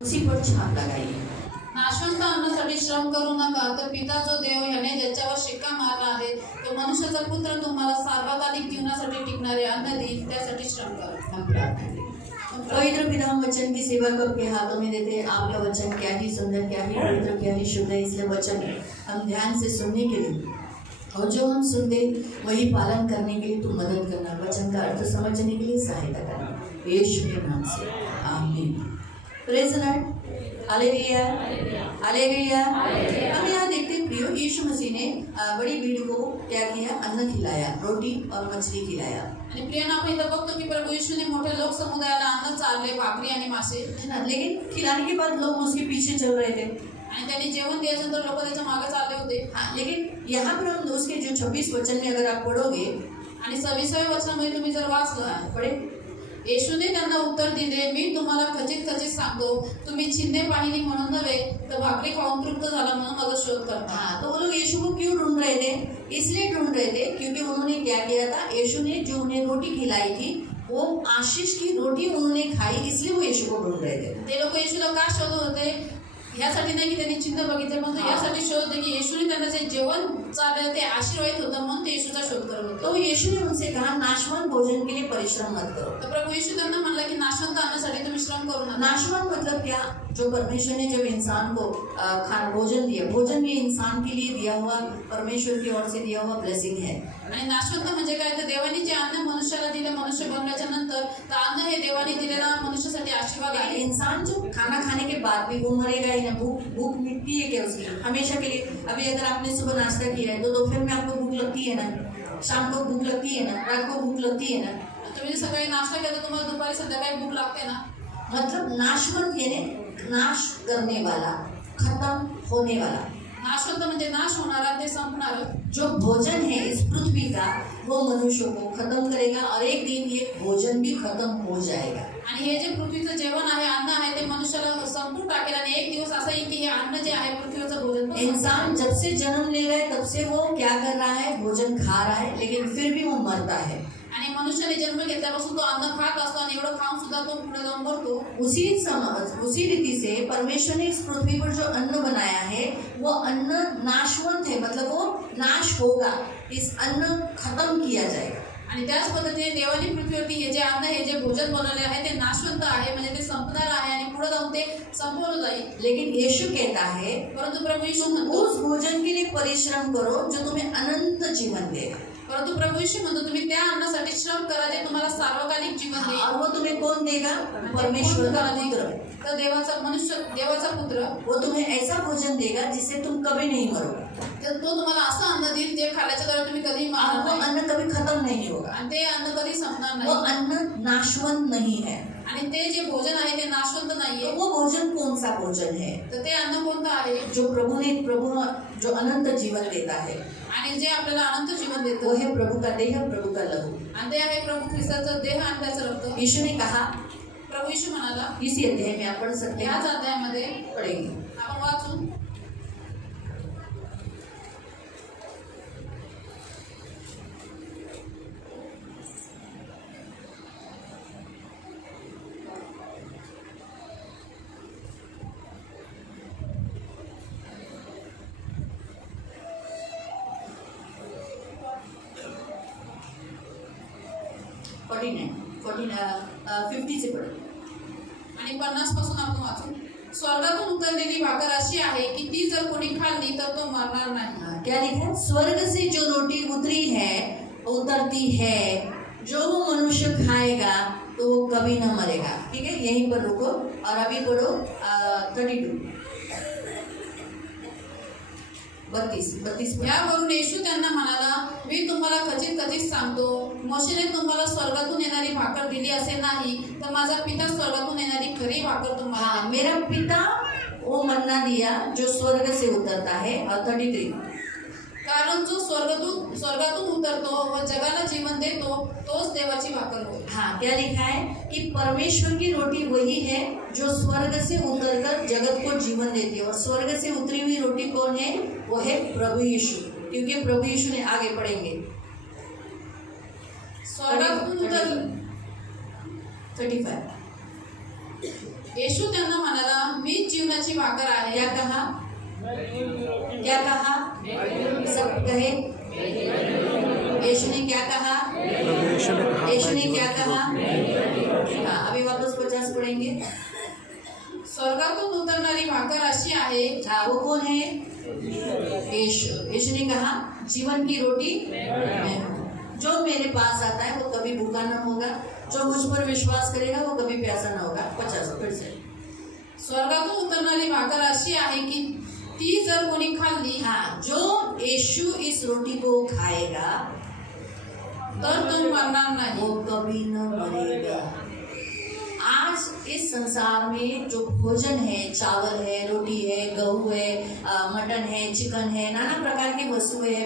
उसी पर छाप लगाइए। नाशवंत अन्नासाठी श्रम करू नका, तर पिता जो देव ह्याने ज्याच्यावर शिक्का मारला आहे तो मनुष्याचा पुत्र तुम्हाला सार्वकालिक जीवनासाठी टिकणारे अन्न देईल, त्यासाठी श्रम करा। हम प्रार्थना करें। पवित्र पिता, हम वचन की सेवा को आपके हाथों में देते हैं। आपका वचन क्या ही सुंदर, क्या ही पवित्र, क्या ही शुद्ध है। इसलिए वचन हम ध्यान से सुनने के लिए और जो हम सुनते वही पालन करने के लिए तू मदद करना, वचन का अर्थ समझने के लिए सहायता करना, यीशु के नाम से आमीन। Praise the Lord, hallelujah, hallelujah. हम यहाँ देखते हैं प्रियो, यीशु मसीह ने बड़ी भीड़ को क्या किया? अन्न खिलाया, रोटी और मछली खिलाया। आणि प्रियांनो, आपण इथं बघतो की प्रभू येशूने मोठ्या लोक समुदायाला अन्न चारले, भाकरी आणि मासे, है ना। लेकिन खिलाने के बाद लोग उसके पीछे चल रहे थे। आणि त्यांनी जेवण द्यायच्यानंतर लोक त्याच्या मागे चालले होते। हाँ, लेकिन यहाँ पर हम उसके जो 26 वचन में अगर आप पढ़ोगे, आणि 26व्या वचनामध्ये तुम्ही जर वाचलं, पढ़े, येशूने त्यांना उत्तर दिले, मी तुम्हाला खचित खचित सांगतो, तुम्ही चिन्हे पाहिली म्हणून नव्हे, तर भाकरी खाऊन तृप्त झाला म्हणून माझा शोध करता। हाँ, तो वो लोग यीशु को क्यों ढूंढ रहे थे? इसलिए ढूंढ रहे थे क्योंकि उन्होंने क्या किया था? यीशु ने जो उन्हें रोटी खिलाई थी वो आशीष की रोटी उन्होंने खाई, इसलिए वो यीशु को ढूंढ रहे थे। ते लोक येशूला का शोधत होते? यासाठी नाही की त्यांनी चिन्ह बघितले, पण यासाठी शोध होते की येशूने त्यांना जे जेवण चाललं ते आशीर्वादित होतं म्हणून ते येशूचा शोध करत होते। तो यीशु ने उनसे कहा, नाशवंत भोजन के लिए परिश्रम मत करो। तर प्रभू येशू त्यांना म्हणला की नाशवंत अन्नासाठी तुम्ही श्रम करू नका। नाशवंत मतलब क्या? जो परमेश्वर ने जब इंसान को खाना भोजन दिया, भोजन ये इंसान के लिए दिया हुआ, परमेश्वर की ओर से दिया हुआ ब्लेसिंग है। आणि नाशवंत म्हणजे काय? तर देवाने जे अन्न मनुष्याला दिले, मनुष्य बनल्याच्या नंतर तर अन्न हे देवाने दिलेला मनुष्यासाठी आशीर्वाद आहे। इंसान जो खाना खाने के बाद भी वो मरेगा ही ना। भूख मिटती है क्या उसकी? हमेशा के लिए। अभी अगर आपने सुबह नाश्ता किया है तो दोपहर में आपको भूख लगती है ना, शाम को भूख लगती है ना, रात को भूख लगती है ना। तुम्ही जर सकाळी नाश्ता केला तर तुम्हाला दुपारी संध्याकाळी भूक लागते ना। मतलब नाशवंत यानी नाश करने वाला, खत्म होने वाला। नाशवंत म्हणजे नाश होणारा, ते संपणार। जो भोजन है इस पृथ्वी का वो मनुष्य को खत्म करेगा और एक दिन ये भोजन भी खत्म हो जाएगा। आणि हे जे पृथ्वीचं जेवण आहे, अन्न आहे, ते मनुष्याला संपून टाकेल आणि एक दिवस असा येईल की हे अन्न जे आहे पृथ्वीचं भोजन पण इंसान जब से जन्म ले रहा है तब से वो क्या कर रहा है? भोजन खा रहा है, लेकिन फिर भी वो मरता है। आणि मनुष्याने जन्म घेतल्यापासून तो अन्न खात असतो आणि एवढं खाऊन सुद्धा तो पुढे जाऊन मरतो। उसी रीति से परमेश्वर ने इस पृथ्वी पर जो अन्न बनाया है वो अन्न नाशवंत है, मतलब वो नाश होगा, इस अन्न खत्म किया जाएगा। आणि त्याच पद्धतीने देवाने पृथ्वीवरती हे जे अन्न, हे जे भोजन बनवले आहे ते नाशवंत आहे, म्हणजे ते संपणार आहे आणि पुढे जाऊन ते संपवलं जाईल। लेकिन यीशु कहता है, परंतु प्रभू येशू तुम म्हणतो, उस भोजन के लिए परिश्रम करो जो तुम्हें अनंत जीवन देगा। परंतु प्रभु येशू म्हणतो तुम्ही त्या अन्नासाठी श्रम करा जे तुम्हाला सार्वकालिक जीवन देईल। और वो तुम्हें कौन देगा? परमेश्वर का पुत्र। तर देवाचा पुत्र वो तुम्हें ऐसा भोजन देगा जिससे तुम कभी नहीं मरोगे। तर तो तुम्हाला असं अन्न देईल जे खाल्याच्या द्वारे तुम्ही कधी और मरणार वो नाही अन्न कभी खत्म नहीं होगा। आणि ते अन्न कधी संपणार वो नाही। अन्न नाशवंत नहीं है। आणि ते जे भोजन आहे ते नाशवंत तो नाहीये। वो भोजन कौन सा भोजन है? तर ते अन्न कोणतं आहे? जो प्रभु जो अनंत जीवन देता है, आणि जे आपल्याला अनंत जीवन वो देतं, है प्रभु का देह, प्रभु का लहू। आणि ते आहे प्रभू ख्रिस्ताचा देह आणि त्याचं रक्त। यीशु ने कहा, प्रभू येशू म्हणाला, इसी अध्याय में आप पढ़ सकते याच हैं, अध्यायामध्ये पढ़ेंगे। आपण वाचू। 50 से पढ़ो। आणि 50 पासून आपण वाचू। स्वर्गातून उतरलेली भाकर अशी आहे की ती जर कोणी खाल्ली तर तो मरणार नाही। हाँ, क्या लिखा है? स्वर्ग से जो रोटी उतरी है, उतरती है, जो वो मनुष्य खाएगा तो वो कभी न मरेगा। ठीक है, यहीं पर रुको और अभी पढ़ो 32। यावरून येशू त्यांना म्हणाला, मी तुम्हाला खचित खचित सांगतो, मोशेने तुम्हाला स्वर्गातून येणारी भाकर दिली असे नाही, तर माझा पिता स्वर्गातून येणारी खरी भाकर तुम्हाला हाँ, मेरा पिता वो मन्ना दिया जो स्वर्ग से उतरता है। और 33, कारण जो स्वर्गातून उतरतो व जगाला जीवन देतो तोच देवाची भाकर होय। हाँ, क्या लिखा है कि परमेश्वर की रोटी वही है जो स्वर्ग से उतरकर जगत को जीवन देती है। और स्वर्ग से उतरी हुई रोटी कौन है? वो है प्रभु यीशु, क्योंकि प्रभु यीशु ने आगे पढ़ेंगे। स्वर्गातून उतर 35। येशू त्यांना म्हणाला, अशी भाकर आहे. क्या कहा? क्या कहा? सब कहे। यीशु ने क्या कहा? यीशु ने क्या कहा? हाँ, अभी वापस 50 पढ़ेंगे। स्वर्गातून उतरणारी भाकर अशी आहे. हाँ, वो कौन है? यीशु। यीशु ने कहा जीवन की रोटी मैं हूँ। जो मेरे पास आता है वो कभी भूखा न होगा, जो मुझ पर विश्वास करेगा वो कभी प्यासा न होगा। 50 फिर से। स्वर्गातून उतरणारी भाकर अशी आहे की ती जर कोणी खाल्ली हाँ, जो यीशु इस रोटी को खाएगा तर तो मरणार नाही. वो कभी न मरेगा। आज इस संसार में जो भोजन है, चावल है, रोटी है, गेहूं है, मटन है, चिकन है, नाना प्रकार की वस्तुएं है,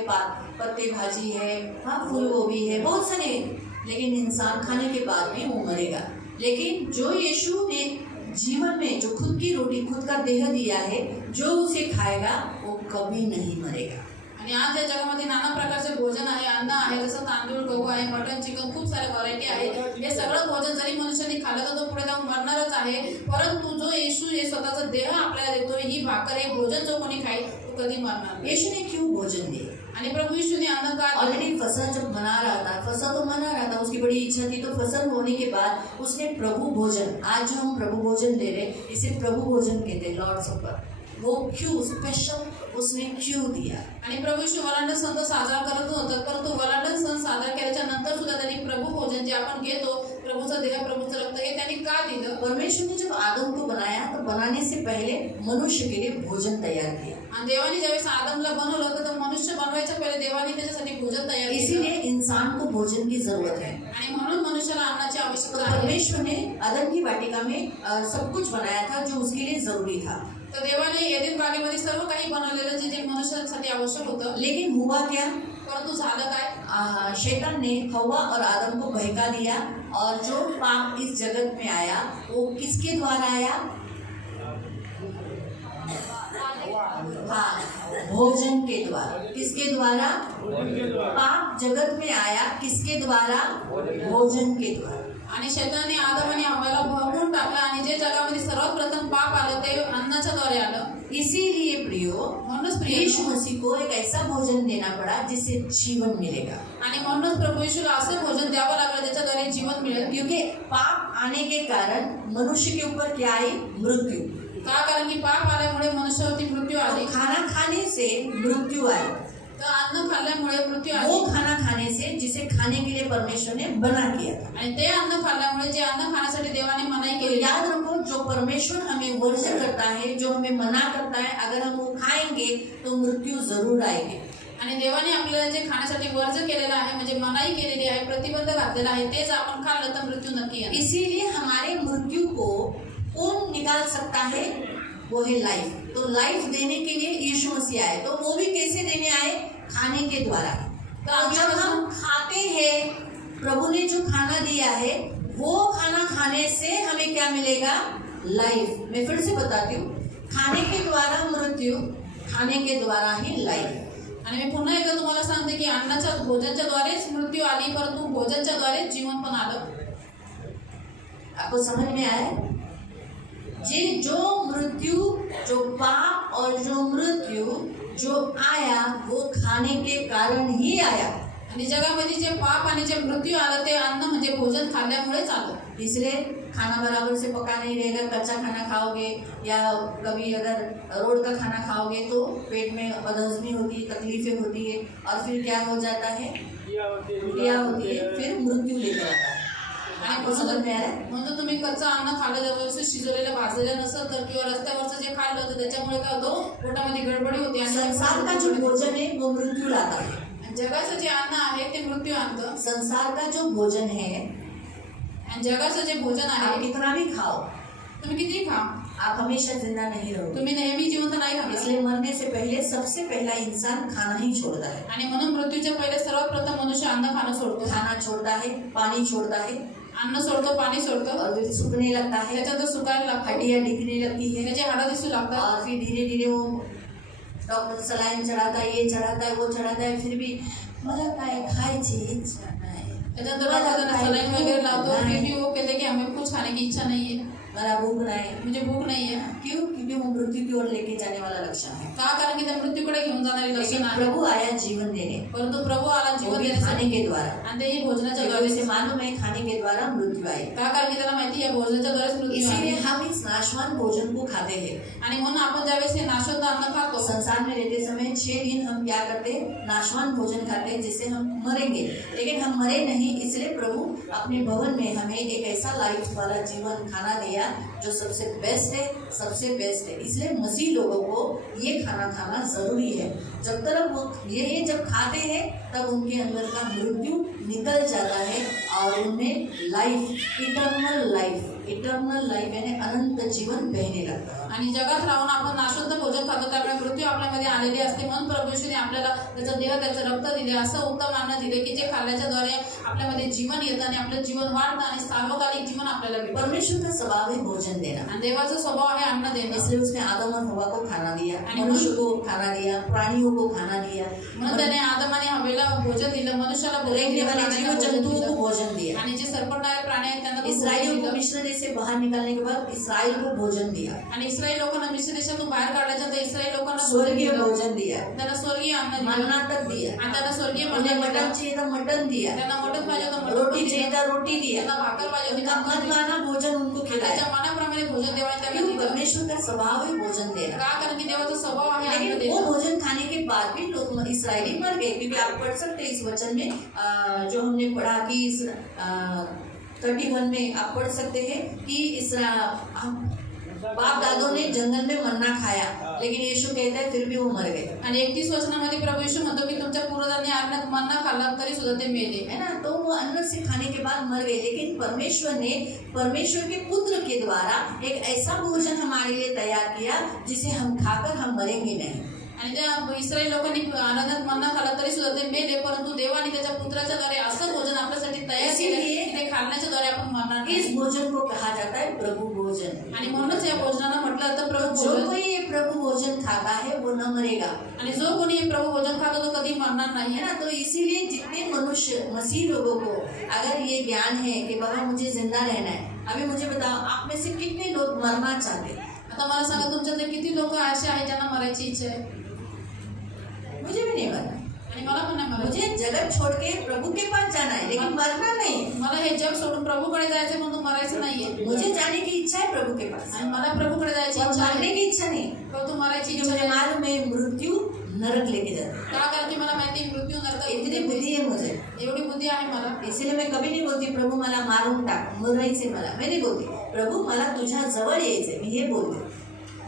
पत्ते भाजी है, हाँ, फूल गोभी है, बहुत सारे, लेकिन इंसान खाने के बाद में वो मरेगा। लेकिन जो यीशु ने जीवन में जो खुद की रोटी, खुद का देह दिया है, जो उसे खाएगा वो कभी नहीं मरेगा। आणि आज या जगामध्ये नाना प्रकारचे भोजन आहे, अन्न आहे, जसं तांदूळ, गहू आहे, मटन, चिकन, खूप सारे व्हरायटी आहे. हे सगळं भोजन जरी मनुष्याने खाल्लं तर तो पुढे जाऊन मरणारच आहे. परंतु जो येशू हे स्वतःचा देह आपल्याला देतो, ही भाकर, हे भोजन जो कोणी खाईल तो कधी मरणार नाही. यीशु ने क्यों भोजन दिया? आणि प्रभू यीशुने अन्न का दिले? ऑलरेडी फसल जब बना रहा था, फसल तो बना रहा था, उसकी बड़ी इच्छा थी, तो फसल होने के बाद उसने प्रभु भोजन, आज जो हम प्रभु भोजन ले रहे इसे प्रभु भोजन कहते हैं, लॉर्ड सपर, वो क्यों स्पेशल उसने क्यों दिया? आणि प्रभू येशू वलांडन सण साजरा करत होता, परंतु वलांडन सण साजरा केल्याच्या नंतर सुद्धा त्यांनी प्रभू भोजन जे आपण घेतो, प्रभूचा देह, प्रभूचं रक्त, हे त्यांनी का दिलं? परमेश्वर ने जब आदम को बनाया तो बनाने से पहले मनुष्य के लिए भोजन तैयार किया। आणि देवाने ज्यावेळेस आदमला बनवलं तर मनुष्य बनवायच्या पहिले देवाने त्याच्यासाठी भोजन तयार केलं. इसीलिए इंसान को भोजन की जरूरत है। आणि म्हणून मनुष्याला अन्नाची तो आवश्यकता आहे. परमेश्वर ने आदम की वाटिका में सब कुछ बनाया था जो उसके लिए जरूरी था, तर देवाने एदेन बागेमध्ये सर्व काही बनवलेलं जे मनुष्यासाठी आवश्यक होतं. लेकिन हुआ क्या? परंतु झालं काय? शैतान ने हव्वा और आदम को बहका दिया, और जो पाप इस जगत में आया वो किसके द्वारा आया? हाँ, भोजन के द्वारा। किसके द्वारा? पाप जगत में आया किसके द्वारा? भोजन के द्वारा। आणि शैतानाने आदम आणि हव्वाला भरवून टाकलं, आणि जे जगामध्ये सर्वात प्रथम पाप आलं ते अन्नाच्या द्वारे आलं. इसीलिए प्रियो, म्हणूनच प्रिय यीशु मसीह को एक ऐसा भोजन देना पड़ा जिससे जीवन मिलेगा, आणि म्हणूनच प्रभू येशूला असं भोजन द्यावं लागलं ज्याच्याद्वारे जीवन मिळेल. क्योंकि पाप आने के कारण मनुष्य के ऊपर क्या आई? मृत्यु। का? कारण की पाप आल्यामुळे मनुष्यावरती मृत्यू आली. खाना खाने से मृत्यु आई, तर अन्न खाल्ल्यामुळे मृत्यू आली. वो खाना खाने से जिसे खाने के लिए परमेश्वर ने बना किया था। आणि ते अन्न खाल्ल्यामुळे जे अन्न खाण्यासाठी देवाने मनाई तो केली. याद रखो, जो परमेश्वर हमें वर्ज्य करता है, जो हमें मना करता है, अगर हम वो खाएंगे तो मृत्यु जरूर आएगी। आणि देवाने आपल्याला जे खाण्यासाठी वर्ज केलेलं आहे, म्हणजे मनाई केलेली आहे, प्रतिबंध घातलेला आहे, तेच आपण खाल्लं तर मृत्यू नक्की येणार. इसीलिए हमारे मृत्यु को कौन निकाल सकता है? वो है लाइफ। तो लाइफ देने के लिए यीशु मसीह आए, तो वो भी कैसे देने आए? खाने के द्वारा। तो जब हम खाते हैं, प्रभु ने जो खाना दिया है वो खाना खाने से हमें क्या मिलेगा? लाइफ। मैं फिर से बताती हूँ, खाने के द्वारा मृत्यु, खाने के द्वारा ही लाइफ। आणि मी पुन्हा एकदा तुम्हाला सांगते की अन्नाच्या भोजनच्या द्वारेच मृत्यू आली, परंतु भोजनच्या द्वारे जीवन पण आलं. आपको समझ में आया? जो मृत्यु, जो पाप और जो मृत्यु जो आया वो खाने के कारण ही आया. आणि जगामध्ये जे पाप आणि जे मृत्यू आलं ते अन्न म्हणजे भोजन खाल्ल्यामुळेच आलं. इसलिए खाना बराबर से पका नहीं रहेगा। कच्चा खाना खाओगे या कभी अगर रोड का खाना खाओगे तो पेट में बदहजमी होती है, तकलीफें होती है, और फिर क्या हो जाता है? उल्टियाँ होती है, फिर मृत्यू लेकर आता है. आपको समझ में आ रहा है? म्हणून तुम्ही कच्चा अन्न खाल्लं, व्यवस्थित शिजवलेलं भाजलेलं नसेल तर, किंवा रस्त्यावरचं जे खाल्लं तर त्याच्यामुळे काय होतं? पोटामध्ये गडबडी होते. आणि संसार का जो भोजन है वो मृत्यु लाता है. जगाचं जे अन्न आहे ते मृत्यू आणतं. संसार का जो भोजन है, आणि जगाचं जे भोजन आप आहे, कितना भी खाओ, तुम्ही किती खा, आप हमेशा जिंदा नहीं रहोगे. तुम्ही नेहमी जिवंत नाही राहणार. इसलिए मरने से पहले सबसे पहला इंसान खाना ही छोड़ता है. आणि म्हणून मृत्यूच्या पहिले सर्वात प्रथम मनुष्य अन्न खाणं सोडतो. खाना छोड़ता है, पानी छोड़ता है, अन्न सोडतो, पाणी सोडतो, और फिर सूखने लगता है, त्याच्यानंतर सुकायला लागतं, हड्डियाँ दिखने लगती है, त्याचे हाडं दिसू लागतात. और फिर धीरे धीरे वो डॉक्टर सलाइन चढ़ाता है, ये चढ़ाता है, वो चढ़ाता है, फिर भी मला काय खायची इच्छा नाही. त्याच्यानंतर डॉक्टर त्यांना सलाईन वगैरे लावतो, फिर भी वो कहते कि हमें कुछ खाने की इच्छा नहीं है. मला भूख नाही, मुझे भूख नहीं है। क्यों? क्योंकि वो मृत्यु की ओर लेके जाने वाला लक्षण है। का कारण की त्या मृत्यूकडे घेऊन जाणारी लक्षण लेकिन आहे। प्रभु आया जीवन देने, परंतु प्रभु आला वो जीवन भी खाने देण्यासाठी के द्वारा। आणि तेही भोजनाच्या जब द्वारे। उसे मालूम है खाने के द्वारा मृत्यु आई, का कारण की त्याला माहिती आहे भोजनाच्या द्वारेच मृत्यू इसीलिए आहे। हम इस नाशवान भोजन को खाते हैं। आणि म्हणून आपण ज्यावेळेस हे नाशवंत अन्न खातो, संसार में रहते समय 6 दिन हम क्या करते हैं? नाशवान भोजन खाते हैं, जिससे हम मरेंगे। लेकिन हम मरे नहीं, इसलिए प्रभु अपने भवन में हमें एक ऐसा लाइफ वाला जीवन खाना दिया जो सबसे बेस्ट है, सबसे बेस्ट है। इसलिए मसीह लोगों को ये खाना खाना जरूरी है। जब तक वो ये जब खाते हैं तब उनके अंदर का मृत्यु निकल जाता है और उनमें लाइफ, इटर्नल लाइफ यानी अनंत जीवन बहने लगता है। आणि जगात राहून आपण नाशवंत भोजन खातो, त्यामुळे मृत्यू आपल्यामध्ये आलेली असते। म्हणून प्रभू येशूने आपल्याला त्याचा देह, त्याचं रक्त दिले, असं उत्तम अन्न दिले की जे खाल्ल्याच्या द्वारे आपल्यामध्ये जीवन येतं आणि आपलं जीवन वाढतं आणि सार्वकालिक जीवन आपल्याला मिळतं। परमेश्वर का स्वभाव है भोजन देना, आणि देवाचा स्वभाव आहे अन्न देणे। इसलिए उसने आदम और हवा को खाना दिया, आणि मनुष्य को खाना दिया, प्राणियों को खाना दिया, म्हणून त्याने आदम आणि हवेला भोजन दिलं, मनुष्याला भोजन रेंगने दिलं, वाले जीव प्राण्यांना भोजन जंतुओं को दिलं, भोजन दिया। आणि जे सरपटणारे प्राणी आहेत त्यांना पण भोजन इसराइलियों को दिलं। मिस्र देश से बाहर निकालने के बाद इसराइल को भोजन दिया, आणि इस्रायल लोकांना मिस्र देशातून बाहेर काढल्याच्या नंतर इस्रायल लोकांना भोजन स्वर्गीय दिलं, भोजन दिया, त्यांना स्वर्गीय अन्न दिलं, मन्ना तक दिया, आणि त्यांना स्वर्गीय उन्हें मटण मटन दिलं, चाहिए था मटन दिया, त्यांना मटण पाहिजे होतं मटण रोटी दिलं, चाहिए था रोटी दिया, त्यांना भाकर पाहिजे होती उनका भाकर दिली, मनमाना भोजन उनको खिलाया। त्याच्या मनाप्रमाणे भोजन देवाने त्याला क्यों? दिलं। परमेश्वर का स्वभाव है भोजन देना। का कारण की देवाचा स्वभाव आहे अन्न लेकिन वो देणं। भोजन खाने के बाद भी लोग इसराइली मर गए, क्योंकि आप पढ़ सकते हैं इस वचन में जो हमने पढ़ा कि इस 31 में आप पढ़ सकते हैं कि बाप दादों ने जंगल में मन्ना खाया, लेकिन यीशु कहता है फिर भी वो मर गए, आणि 31 वचनामध्ये प्रभू येशू म्हणतो की तुमच्या पूर्वजांनी अन्न मन्ना खाल्ला तरी सुद्धा ते मेले, है ना। तो वो अन्न से खाने के बाद मर गए, लेकिन परमेश्वर ने परमेश्वर के पुत्र के द्वारा एक ऐसा भोजन हमारे लिए तैयार किया जिसे हम खाकर हम मरेंगे नहीं। आणि त्या इस्रायल लोकांनी आनंदात मन्ना खाल्ला तरी सुद्धा ते मेले, परंतु देवाने त्याच्या पुत्राच्या द्वारे असं भोजन आपल्यासाठी तयार केलं की ते खाण्याच्या द्वारे आपण मरणार नाही। इस भोजन को कहा जाता है प्रभु भोजन, आणि म्हणूनच या भोजनाला म्हटलं जातं प्रभू जो भोजन। कोई ये प्रभु भोजन खाता है वो न मरेगा, आणि जो कोणी हे प्रभू भोजन खातो तो कधी मरणार नाही, है ना। तो इसीलिए जितने मनुष्य मसीह लोगों को अगर ये ज्ञान है कि बाबा मुझे जिंदा रहना है, अभी मुझे बताओ आप में से कितने लोग मरना चाहते हैं? आता मला सांगा तुमच्यातले किती लोक असे आहेत ज्यांना मरायची इच्छा आहे? मुझे भी नहीं मरना, आणि मला पण नाही मरायची। मुझे जगत छोड़ के प्रभु के पास जाना है, लेकिन मरना नहीं। मला हे जग सोडून प्रभूकडे जायचं म्हणून मरायचं नाहीये, मुझे जाने की इच्छा है प्रभु के पास, आणि मला प्रभूकडे जायची और इच्छा मरने आहे, की इच्छा नहीं, परंतु मरायची क्योंकि इच्छा मुझे नाही। मालूम है मृत्यु नरक लेके जाता है। का कारण की मला माहिती मृत्यू नरकात इतनी येते। बुद्धि है मुझे, एवढी बुद्धी आहे मला, इसीलिए मैं कभी नहीं बोलती प्रभु मला मारून टाक, मरायचे मला, मैं नहीं बोलती प्रभु मला तुझ्या जवळ यायचंय, मी हे बोलते।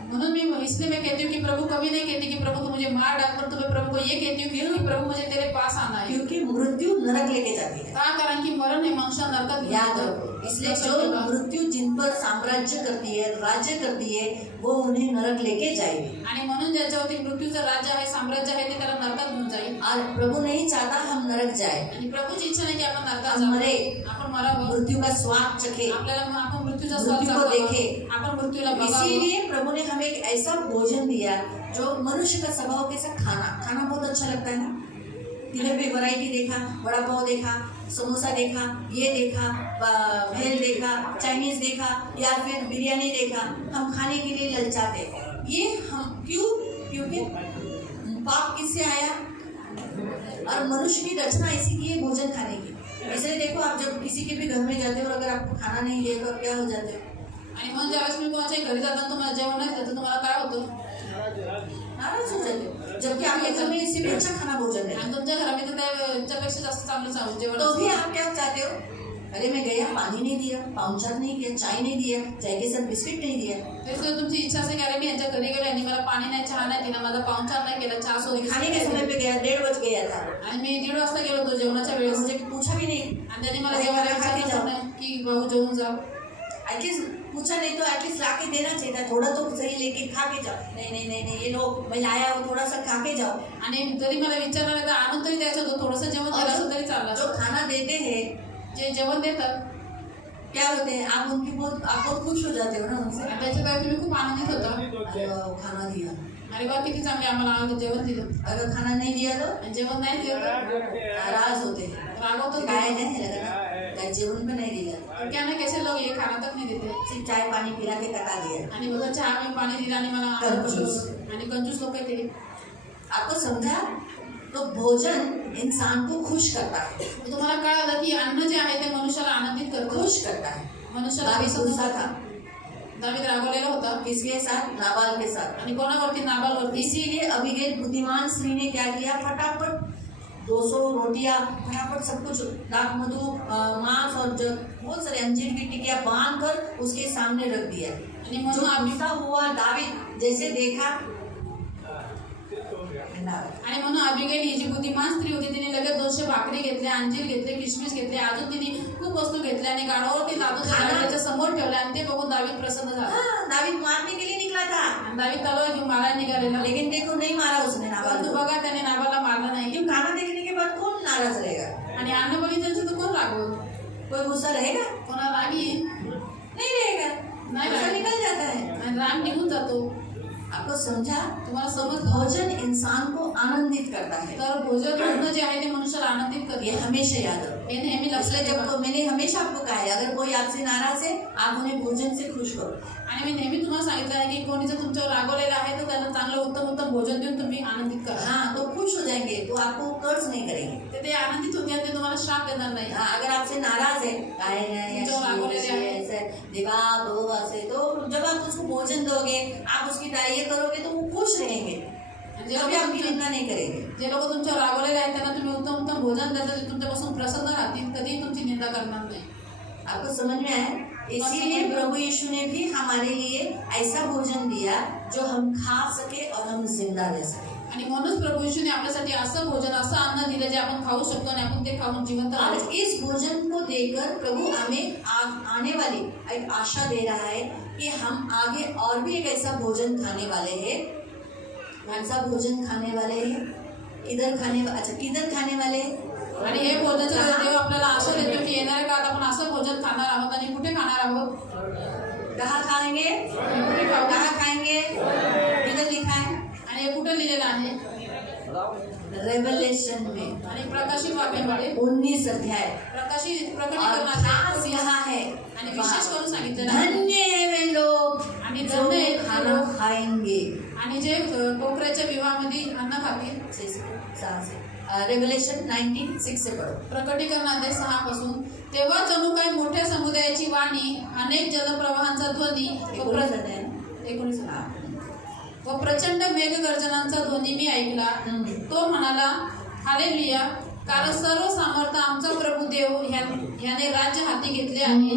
म्हणून मैं इसलिए मैं कहती हूँ कि प्रभु कभी नहीं कहती कि प्रभु तू मुझे मार डाल, पर तुम्हें प्रभु को ये कहती हूँ कि प्रभु मुझे तेरे पास आना है। क्योंकि मृत्यु नरक लेके जाती है, का कारण की मरण हे मनुष्य नरकात घेऊन याद जातं। रखो। इसलिए जो मृत्यु जिन पर साम्राज्य करती है, राज्य करती है, वो उन्हें नरक लेके जाएगी। आणि म्हणून ज्याच्यावरती मृत्यूचं राज्य आहे, साम्राज्य आहे, ते त्याला नरकात घेऊन जाईल। और प्रभु नहीं चाहता हम नरक जाए, आणि प्रभूची इच्छा नाही की आपण नरकात हम जाऊ, मरे, आपण मरावं, मृत्यु का स्वाद चखे, आपल्याला आपण मृत्यूचा स्वाद मृत्यू को चाखावा, देखे। आपण मृत्यूला बघावं। इसीलिए प्रभु ने हमें एक ऐसा भोजन दिया जो मनुष्य का स्वभाव कैसा खाना बहुत अच्छा लगता है ना। इधर भी वैरायटी देखा, वड़ा पाव देखा, समोसा देखा, ये देखा, भेल देखा, चाइनीज देखा या फिर बिरयानी देखा, हम खाने के लिए ललचाते। ये हम क्यों? क्योंकि पाप किससे आया और मनुष्य की रचना ऐसी की है भोजन खाने की। इसलिए देखो आप जब किसी के भी घर में जाते हो और अगर आपको खाना नहीं दिया तो आप क्या हो जाते हो? आणि मग ज्यावेळेस मी कोणाच्या घरी जाताना तुम्हाला जेवण नाही देत, तुम्हाला काय होतं? नाराज हो जाते हो, जबकि आपके घर में इससे भी अच्छा खाना भोजन है। आणि तुमच्या घरामध्ये तर त्याच्यापेक्षा जास्त चांगलं जेवण तो भी असतं। आप क्या चाहते हो? अरे मैं गया, पानी नहीं दिया, पाउंचार नहीं किया, चाय नहीं दिया, चाय के साथ बिस्किट नहीं दिया, तरी सुद्धा तुमची इच्छा असेल की अरे मी यांच्या घरी गेलो, यांनी मला पाणी नाही, चहा नाही दिला, माझा पाहुणचार नाही केला, चहा सोबत खाने के समय पे गया, 1:30 बज गया था, आणि मी 1:30 वाजता गेलो होतो जेवणाच्या वेळेस, मुझे पूछा भी नहीं, आणि त्यांनी मला जेवायला विचारलं नाही की भाऊ जेवून जा। एटलीस्ट पूछा नहीं तो एटलीस्ट ला के देना चाहिए था, थोड़ा तो सही लेके खा के जाओ। नहीं नहीं नहीं नहीं, ये लो मैं लाया हूँ, थोड़ा सा खा के जाओ। आणि जरी मला विचारलं नाही तर आणून तरी द्यायचं होतं, थोडंसं जेवण दिलं असं तरी चाललं। जो खाना देते हैं, जे जेवण देतात क्या होते हैं, आप बहुत खुश हो जाते हो ना उनसे। त्याच्या काय तुम्ही खूप आनंदित होता, अरे वाह, वो खाना दिया। अरे बा किती चांगले आम्हाला जेवण दिलं। अगर खाना नहीं दिया तो आणि जेवण नाही दिलं तर नाराज होते हैं, रागवतो, शिकायत नहीं लगता। काही जेवण पण नाही दिलं, तो क्या ना कैसे लोग ये खाना तक नहीं देते सिर्फ चाय पानी पिला के कटा दिया। आणि बघा चहा मी पाणी दिला आणि मला कंजूस। आणि कंजूस लोक ते आपको समझा? तो भोजन इंसान को खुश करता है, तुम्हाला कळालं की अन्न जे आहे ते मनुष्याला आनंदित करतं, खुश करता है। मनुष्याला दावीद प्रसन्न गुस्सा करतं। था, दावीद रागवलेला होता किसके साथ? नाबाल के साथ। आणि कोणावरती? नाबालवरती। इसीलिए अबीगैल बुद्धिमान स्त्री ने क्या किया? फटाफट 200 रोटियां, फटाफट सब कुछ दाख मधु मांस और बहुत सारे अंजीर की टिकिया बांध कर उसके सामने रख दिया। आणि जो म्हणून गुस्सा हुआ दावीद जैसे देखा, आणि म्हणून अबिगेल ही जी बुद्धिमान स्त्री होती तिने लगेच 200 भाकरी घेतल्या, अंजीर घेतले, किशमिश घेतले, अजून तिने खूप वस्तू घेतल्या आणि गाढवावरती लादून त्याच्या समोर ठेवल्या आणि ते बघून दावीद प्रसन्न झाला। हाँ, दावीद मारने के लिए निकला था, आणि दावीद तलवार घेऊन मारायला निघालेला, लेकिन देखो नहीं मारा उसने नाबाल परंतु को। बघा त्याने नाबालला मारला नाही। क्यों? खाना देखने के बाद कौन नाराज रहेगा? आणि अन्न बघितल्याचं तर कोण रागवल? कोई गुस्सा रहेगा? कोणाला राग येईल? नहीं रहेगा, नहीं गुस्सा रहेगा। निकल जाता है। आणि राग निघून जातो। आपको समझा? तुम्हाला समजलं? भोजन इंसान को आनंदित करता है, तर भोजन अन्न जे आहे ते मनुष्याला आनंदित ये करते, हमेशा याद रखो। हे नेहमी लक्षात इसलिए ठेवा। जब मैंने हमेशा आपको कहा है, अगर कोई आपसे नाराज है आप उन्हें भोजन से खुश करो। आणि मी नेहमी तुम्हाला सांगितलं आहे की कोणी जर तुमच्यावर रागवलेलं आहे तर त्यांना चांगलं उत्तम उत्तम भोजन देऊन तुम्ही आनंदित करा। हाँ, तो खुश हो जाएंगे, तो आपको कर्ज नहीं करेंगे। तर ते आनंदित होते आणि ते तुम्हाला श्राप देणार नाही। हाँ, अगर आपसे नाराज है, काय है, जो रागवलेले आहे, ऐसे दिवा दो ऐसे, तो जब आप उसको भोजन दोगे, आप उसकी तारीफ करोगे तो वो खुश रहेंगे, जे कभी आपकी लोक निंदा नहीं करेंगे। जे लोक तुमच्यावर रागवलेले आहेत त्यांना तुम्ही उत्तम उत्तम भोजन देता ते तुमच्यापासून प्रसन्न राहतील, कधीही तुमची निंदा करणार नाही। आपको समझ में आया? इसीलिए प्रभु यीशु ने भी हमारे लिए ऐसा भोजन दिया जो हम खा सके और हम जिंदा रह सके। आणि म्हणूनच प्रभू येशूने आपल्यासाठी असं भोजन, असं अन्न दिलं जे आपण खाऊ शकतो आणि आपण ते खाऊन जिवंत और राहू। इस भोजन को देकर प्रभु हमें आने वाली एक आशा दे रहा है कि हम आगे और भी एक ऐसा भोजन खाने वाले हैं। कौन सा भोजन खाने वाले हैं? किधर खाने वाले हैं? आणि हे भोजन देव आपल्याला असं देतो की येणाऱ्या काळात आपण असं भोजन खाणार आहोत आणि कुठे खाणार आहोत? कहाँ खाएंगे? कुठे खाऊ? कहाँ खाएंगे? किधर लिखा है? आणि हे कुठे लिहिलेलं आहे? रेवलेशन में आणि प्रकाशित वाक्यामध्ये 19 अध्याय प्रकाशित और प्रकटीकरणात खास यहाँ है, आणि विशेष करून सांगितलेलं आहे धन्य है वे लोग आणि जो धन्य आहेत ते खाना लोक खाएंगे। आणि जे कोकऱ्याच्या विवाहामध्ये अन्न खातील। रेवलेशन 19:6 से पढ़ो। प्रकटीकरणात 6 पासून तेव्हा जणू काही मोठ्या समुदायाची वाणी, अनेक जलप्रवाहांचा ध्वनी व 19 व प्रचंड मेघगर्जनांचा ध्वनी मी ऐकला। तो म्हणाला, हालेलुया, कारण सर्व सामर्थ आमचा प्रभू देव ह्याने राज्य हाती घेतले आहे।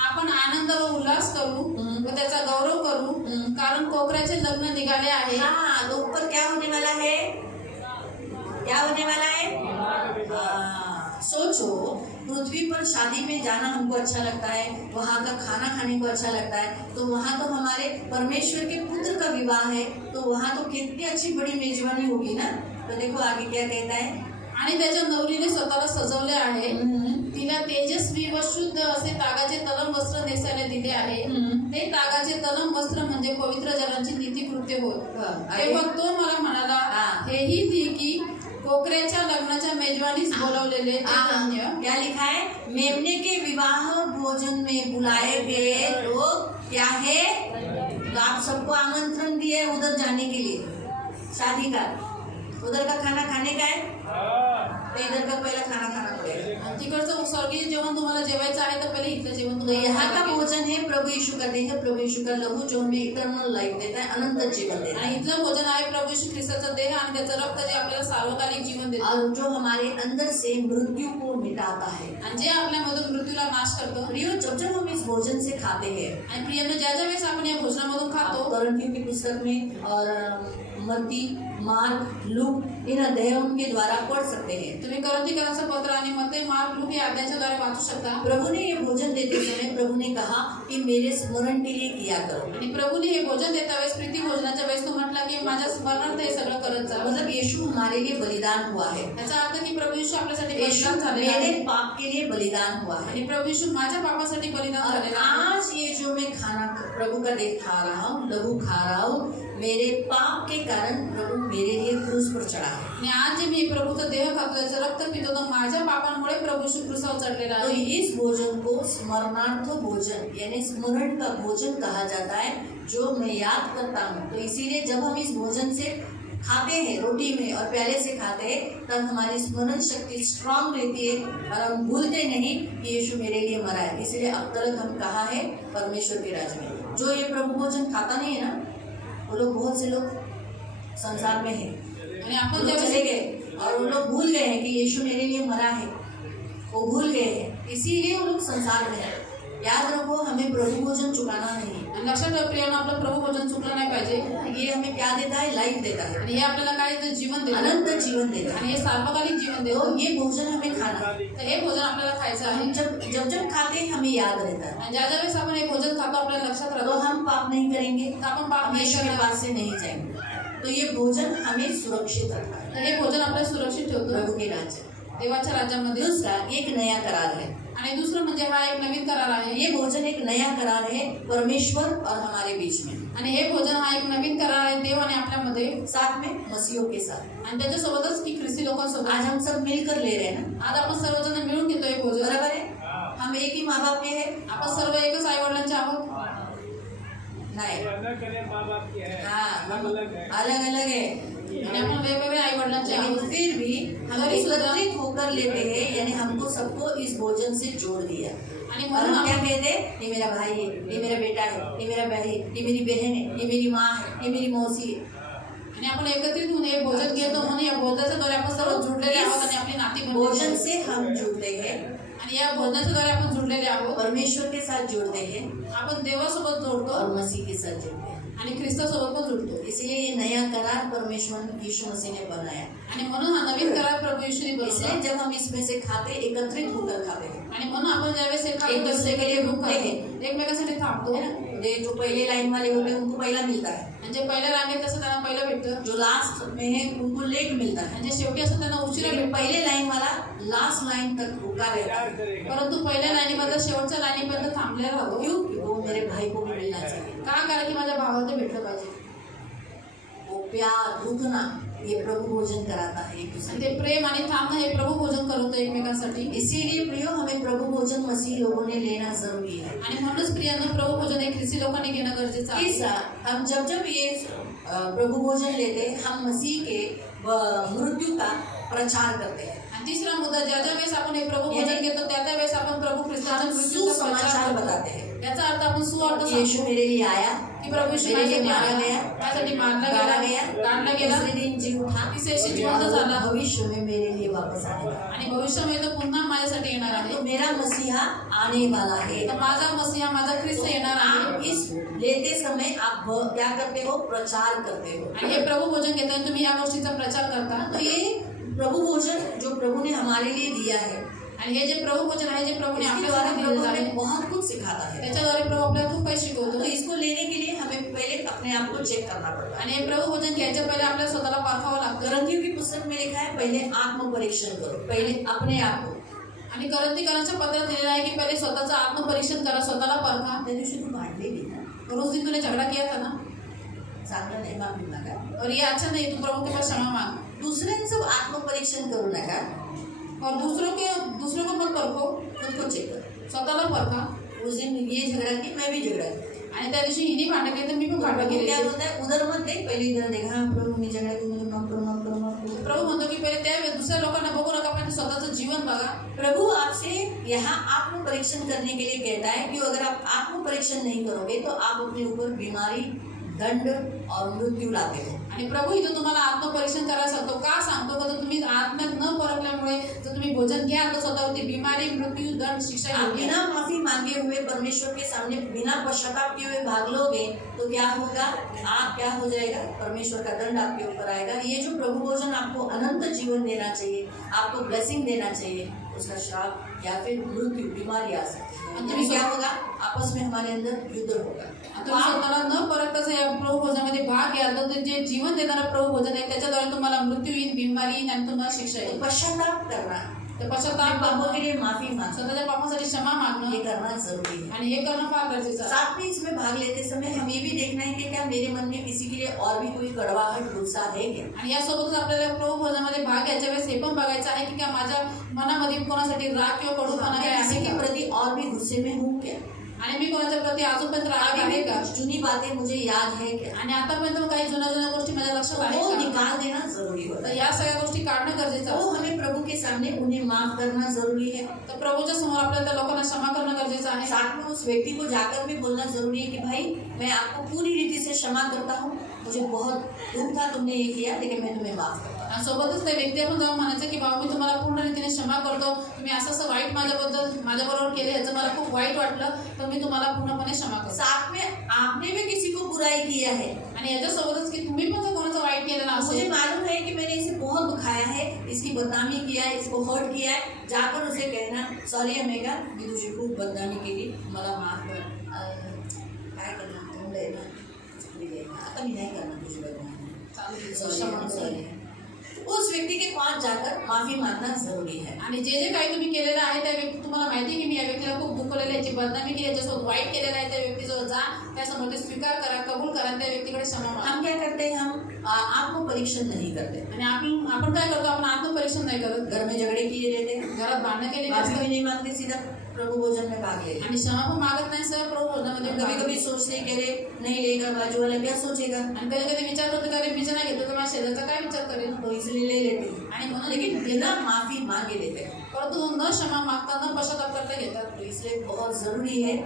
आपण आनंद व उल्हास करू व त्याचा गौरव करू, कारण कोकऱ्याचे लग्न निघाले आहे। हाँ, तो ऊपर क्या होने वाला है? क्या होने वाला है? सोचो, पृथ्वी पर शादी में जाना हमको अच्छा लगता है, वहाँ का खाना खाने को अच्छा लगता है, तो वहाँ तो हमारे परमेश्वर के पुत्र का विवाह है, तो वहाँ तो कितनी अच्छी बड़ी मेजबानी होगी ना। तो देखो आगे क्या कहता है, आणि त्याच्या नवरीने स्वतःला सजवले आहे, तिला तेजस्वी व शुद्ध असे तागाचे तलम वस्त्र नेसायला दिले आहे। ते तागाचे तलम वस्त्र म्हणजे पवित्र जनांची नीतिकृत्य होत। तेव्हा तो मला म्हणाला, हेही ती की कोकऱ्याच्या लग्नाच्या मेजवानीस बोलवलेले ते धन्य। क्या लिखा है? मेमने के विवाह भोजन में बुलाए गए लोग क्या है? तो आप सबको आमंत्रण दिए उधर जाने के लिए, शादी का, उधर का खाना खाने का है, तो इधर का पहला खाना खाना पड़ेगा। तिकडचं स्वर्गीय जेवण तुम्हाला जेवायचं आहे तर पहिले इथलं जेवण तो तुम्हाला यहाँ का खायला भोजन है प्रभु यीशु का देह, प्रभु यीशु का लहू जो हमें इटर्नल लाइफ देता है, अनंत जीवन देता है, आणि इथलं भोजन आहे प्रभू येशू ख्रिस्ताचा देह आणि त्याचं रक्त जे आपल्याला सार्वकालिक जीवन देतं और जो हमारे अंदर से मृत्यु को मिटाता है। आणि जे आपल्यामधून मृत्यूला नाश करतं। प्रियो, जब जब हम इस भोजन से खाते हैं, आणि प्रियने ज्या ज्या वेळेस आपण या भोजनामधून खातो, कोरिन्थियों की पुस्तक में और मत्ती, मार्क, लूक इन अध्यायों के द्वारा पढ़ सकते हैं। तुम्ही कोरिन्थीकरांचं पत्र आणि मत्ती, मार्क, लूक या अध्यायाच्या द्वारे वाचू शकता। प्रभु ने ये भोजन देते समय प्रभु ने कहा कि मेरे स्मरण के लिए किया करो। आणि प्रभूने हे भोजन देता वेळेस, प्रीती भोजनाच्या वेळेस तो म्हटला की माझ्या स्मरणार्थ हे सगळं करत जा। मतलब यीशु हमारे लिए बलिदान हुआ है, याचा अर्थ की प्रभू येशू आपल्यासाठी यीशु बलिदान झालेला मेरे आहे पाप के लिए बलिदान हुआ है। आणि प्रभू येशू माझ्या पापासाठी बलिदान और झालेला आहे। आज ये जो मैं खाना प्रभु का देह खा रहा हूँ, लहू खा रहा हूँ, मेरे पाप के कारण प्रभु मेरे लिए क्रूस पर चढ़ा है। आणि आज जे मी प्रभूचं देह खातो याचं रक्त पितो तो माझ्या पापांमुळे प्रभू श्री क्रूसावर चढलेला तो आहे. इस भोजन को स्मरणार्थ भोजन यानी स्मरण का भोजन कहा जाता है, जो मैं याद करता हूँ। तो इसीलिए जब हम इस भोजन से खाते हैं, रोटी में और प्याले से खाते हैं, तब हमारी स्मरण शक्ति स्ट्रांग रहती है और हम भूलते नहीं कि यीशु मेरे लिए मरा है। इसलिए अब तक हम कहा है परमेश्वर के राज्य में। जो ये प्रभु भोजन खाता नहीं है ना, वो लोग, बहुत से लोग संसार में हैं, आणि आपण वो लोग ज्यावेळेस चले गए और वो लोग भूल गए हैं कि यीशु मेरे लिए मरा है। वो भूल गए हैं, इसीलिए वो लोग संसार में हैं। याद रखो, हमें प्रभु भोजन चुकाना नहीं है। आणि लक्षात ठेवा प्रियानं, आपलं प्रभू भोजन चुकलं नाही पाहिजे. ये हमें क्या देता है? लाइफ देता है, आणि हे आपल्याला काय देतं? जीवन देतं. अनंत जीवन देता है। आणि हे सार्वकालिक जीवन तो देतं. ये भोजन हमें खाना है। तर हे भोजन आपल्याला खायचं आहे. हम जब खाते हैं हमें याद रहता है, आणि ज्या ज्या वेळेस आपण हे भोजन खातो आपल्याला लक्षात तो राहतो हम पाप नहीं करेंगे, तर आपण पाप हम नाही यीशु के करणार. पास से नहीं जाएंगे। तो ये भोजन हमें सुरक्षित रखता है तर हे भोजन आपल्याला सुरक्षित ठेवतं प्रभु के राज्य। देवाच्या राज्यामध्ये. दूसरा, एक नया करार है। आणि दुसरं म्हणजे हा एक नवीन करार आहे. ये भोजन एक नया करार है परमेश्वर और हमारे बीच में, आणि हे भोजन हा एक नवीन करार आहे देव आणि आपल्यामध्ये, साथ में मसीहों के साथ। आणि त्याच्यासोबतच की ख्रिस्ती लोकांसोबत. आज हम सब मिलकर ले रहे हैं ना, आज आपण सर्वजण मिळून घेतो हे भोजन. बराबर है। हम एक ही माँ बाप के हैं? आपण सर्व एकच आई वडिलांचे आहोत. नहीं, अलग हाँ, अलग है। अलग अलग है। आणि आपण वेगवेगळे आई वडिलांचे लेकिन आहोत. फिर भी हम हमारी एकत्रित होकर लेते हैं, यानी हमको सबको इस भोजन से जोड़ दिया। आणि और म्हणून हम क्या आपण कहते हैं? ये मेरा भाई है, ये मेरा बेटा है, ये मेरा बहन है, ये मेरी बहन है, ये मेरी माँ है, ये मेरी मौसी है। आणि आपण एकत्रित होऊन हे भोजन घेतो म्हणून या भोजनाच्या द्वारे आपण सर्व जुडलेले आहोत आणि आपली नाती बनलेली भोजन आहेत. से हम जुड़ते हैं, आणि या भोजनाच्या द्वारे आपण जुडलेले आहोत. परमेश्वर के साथ जुड़ते हैं आपण देवासोबत जोडतो और मसीह के साथ जुड़ते हैं। आणि ख्रिस्तासोबत पण जुडतो. इसलिए ये नया करार परमेश्वर यीशु मसीह ने बनाया। आणि म्हणून हा नवीन करार प्रभु येशूने बनवला. इसलिए जब हम इसमें से खाते, एकत्रित होकर खाते हैं, आणि म्हणून आपण ज्यावेळेस हे खातो एक दूसरे के लिए रुकते हैं, एकमेकांसाठी थांबतो. है ना? ये जो पहले लाइन वाले होते हैं उनको पहला मिलता है, आणि जे पहिल्या रांगेत असं त्यांना पहिलं भेटतं. जो लास्ट में है उनको लेट मिलता है। आणि जे शेवटी असं त्यांना उशिरा लेकिन भेटतं. पहले लाइन वाला लास्ट लाइन तक रुका रहता है। परंतु पहिल्या लाईनीमध्ये शेवटच्या लाईनीपर्यंत थांबलेला राहतो. क्यों? कि वो मेरे भाई को भी मिलना चाहिए। का? कारण की माझ्या भावाला ते भेटलं पाहिजे. वो प्यार, रुकना, ये प्रभु भोजन कराता है एक दूसरे आणि ते प्रेम आणि थांबणं हे प्रभु भोजन करवतं एकमेकांसाठी. को। इसीलिए प्रियो, हमें प्रभु भोजन मसीह लोगों ने लेना जरूरी है। आणि म्हणूनच प्रियांना प्रभु भोजन हे ख्रिस्ती लोकांनी घेणं गरजेचं आहे. तीसरा, हम जब ये प्रभु भोजन लेते हैं, हम मसीह के मृत्यु का प्रचार करते हैं। आणि तिसरा मुद्दा, ज्या ज्या वेळेस आपण हे प्रभु भोजन घेतो त्या त्या वेळेस आपण प्रभु ख्रिस्ताच्या हम मृत्यूचा सुसमाचार प्रचार बताते करतो. हैं याचा अर्थ आपण सुवार्थ कि यीशु सांगतो मेरे लिए आया, की प्रभु येशू मेरे लिए माझ्यासाठी मारा आला, गया, माझ्यासाठी मारला गाड़ा गेला, गया, काढला गेला, तीसरे दिन जी उठा, तिसऱ्या दिवशी जिवंत झाला भविष्य में मेरे लिए वापस आएगा। आणि भविष्यामध्ये तो पुन्हा माझ्यासाठी येणार आहे. तो मेरा मसीहा आने वाला है। तर माझा मसीहा, माझा ख्रिस्त येणार आप आहे. इस लेते समय आप क्या करते हो? प्रचार करते हो। आणि हे प्रभु भोजन घेताना तुम्ही या गोष्टीचा प्रचार करता. तो ये प्रभु भोजन जो प्रभु ने हमारे लिए दिया है, आणि हे जे प्रभु भोजन आहे जे प्रभुने इसके द्वारा आपल्यासाठी प्रभु दिलेलं हमें आहे बहुत कुछ सिखाता है। त्याच्याद्वारे प्रभु आपल्याला खूप काही तो शिकवतो. इसको लेने के लिए हमें पहले अपने आप को चेक करना पड़ता है। आणि हे प्रभु भोजन घ्यायच्या पहिले आपल्याला स्वतःला पारखावं लागतं. गलतियों की पुस्तक में लिखा है, पहले आत्म परीक्षण करो, पहले अपने आप को। आणि करंतीकरांच्या पत्रात लिहिलेलं आहे की पहिले स्वतःचं आत्मपरीक्षण करा, स्वतःला परखा. त्या दिवशी तू भांडलेली ना, रोज दिन तूने झगड़ा किया था ना, चांगलं नाही, माफी मागा। और ये अच्छा नहीं, तू प्रभु के पास क्षमा मांग. दुसऱ्यांचं आत्मपरीक्षण करू नका, और दूसरों को मत परखो, खुद को चेक करो। स्वतःला परखा. उस दिन ये झगड़ा की, मैं भी झगड़ा की। आणि त्या दिवशी हिने भांडण केली तर मी पण भांडण प्रभु केली. क्या बोलता है? उधर मत देख, पहले इधर देखा। हाँ प्रभु ने झगड़ा की, मुझे माफ करो, माफ करो, माफ करो। प्रभु म्हणतो की पहिले त्या दुसऱ्या लोकांना बघू नका, पण स्वतःचं जीवन बघा. प्रभु आपसे यहाँ आत्म परीक्षण करने के लिए कहता है कि अगर आप आत्म परीक्षण नहीं करोगे तो आप अपने ऊपर बीमारी, दंड और मृत्यु लाते हो। आणि प्रभू इथं तुम्हाला आत्मपरीक्षण करायला सांगतो. का सांगतो? का तर तुम्ही आत्म्यात न परखल्यामुळे जर तुम्ही भोजन घ्या तर स्वतःवरती बिमारी, मृत्यू, दंड, शिक्षा आप येईल. बिना माफी मांगे हुए परमेश्वर के सामने बिना पश्चाताप किए हुए भाग लोगे तो क्या होगा? आप क्या हो जाएगा? परमेश्वर का दंड आपके ऊपर आएगा। ये जो प्रभु भोजन आपको अनंत जीवन देना चाहिए, आपको ब्लेसिंग देना चाहिए, उसका श्राप या फिर मृत्यु, बीमारी आ सकती है। यानी क्या होगा? आपस में हमारे अंदर युद्ध होगा। तुम्ही स्वतःला न परखताच या प्रभू भोजनामध्ये भाग घ्याल तर ते जे जीवन देणारं प्रभू भोजन आहे त्याच्याद्वारे तुम्हाला मृत्यू येईल, बिमारी येईल आणि तुम्हाला शिक्षा येईल. पश्चाताप करना, तर पश्चाताप पापों करणं, के लिए माफी मांगना, स्वतःच्या पापासाठी क्षमा मागणं ये करना जरूरी है। आणि हे करणं फार गरजेचं आहे. साथ में इसमें भाग लेते समय हम ये भी देखना है कि क्या मेरे मन में किसी के लिए और भी कोई कड़वाहट गुस्सा है क्या। आणि यासोबतच आपल्याला प्रभू भोजनामध्ये भाग घ्यायच्या वेळेस हे पण बघायचं आहे की क्या माझ्या मनामध्ये कोणासाठी राग किंवा कडूपणा मैं काय किसी आहे के का, प्रति और भी गुस्से में हूँ क्या, आणि मी कोणाच्या प्रति अजूनपर्यंत राग अभी आहे भी का, कुछ जुनी बातें मुझे याद है क्या, आणि आतापर्यंत काही जुन्या गोष्टी माझ्या लक्षात वो आहेत का. निकाल देना जरूरी होता तर है। या सगळ्या गोष्टी काढणं गरजेचं वो असतं. हमें प्रभु के सामने उन्हें माफ करना जरूरी है। तर प्रभूच्या समोर आपल्याला त्या लोकांना क्षमा करणं गरजेचं आहे. साथ में उस व्यक्ति को जाकर भी बोलना जरूरी है कि भाई मैं आपको पूरी रीति से क्षमा करता हूँ, मुझे बहुत दुख था तुमने ये किया, लेकिन मैं तुम्हें माफ करता हूँ। आणि सोबतच त्या व्यक्ती आपण जाऊन म्हणायचं की बाबा मी तुम्हाला पूर्ण रीतीने क्षमा करतो, तुम्ही असं वाईट माझ्याबरोबर केले ह्याचं मला खूप वाईट वाटलं, तर मी तुम्हाला पूर्णपणे क्षमा करतो. साथ में आपने भी किसी को बुराई किया है, आणि याच्यासोबतच की तुम्ही पण जर कोणाचं वाईट केलेलं मुझे असेल, मालूम है कि मैंने इसे बहुत दुखाया है, इसकी बदनामी किया है, इसको हर्ट किया है, जाकर उसे कहना सॉरी अमेगा, मी तुझी खूप बदनामी केली, मला माफ कर। काय करणार तोंड आहे ना, आता मी नाही करणार तुझी बदनामी, सॉरी। उस व्यक्ती के पास जाकर माफी मांगना जरूरी है। आणि जे काही तुम्ही केलेलं आहे त्या व्यक्ती तुम्हाला माहिती आहे की मी या व्यक्तीला खूप दुखवलेलं आहे, याची बदनामी केली, याच्यासोबत वाईट केलेलं आहे, त्या व्यक्तीजवळ जा, त्यासमोर ते स्वीकार करा, कबूल करा, त्या व्यक्तीकडे क्षमा मागा. हम क्या करते हैं, हम आत्मपरीक्षण नहीं करते, आणि आपण काय करतो, आपण आत्मपरीक्षण नाही करत, घर में झगड़े किए रहते हैं, घरात भांडणं केलेली माफी असतात भी नहीं मांगते, सीधा प्रभु भोजन में भाग ले। आणि क्षमा पण मागत नाही, सर प्रभू भोजनामध्ये कभी कभी सोचते हैं कि अरे नहीं लेगा बाजू वाला क्या सोचेगा, आणि कधी कधी विचार करतो की अरे मी जे नाही घेतलं तर माझ्या शेजारचा काय विचार करेल, तो इसलिए ले लेते हैं, आणि म्हणून लेकिन बिना माफी मांगे लेते हैं। परंतु न क्षमा मागता न पश्चाताप करता घेतात. तो इसलिए बहुत जरूरी है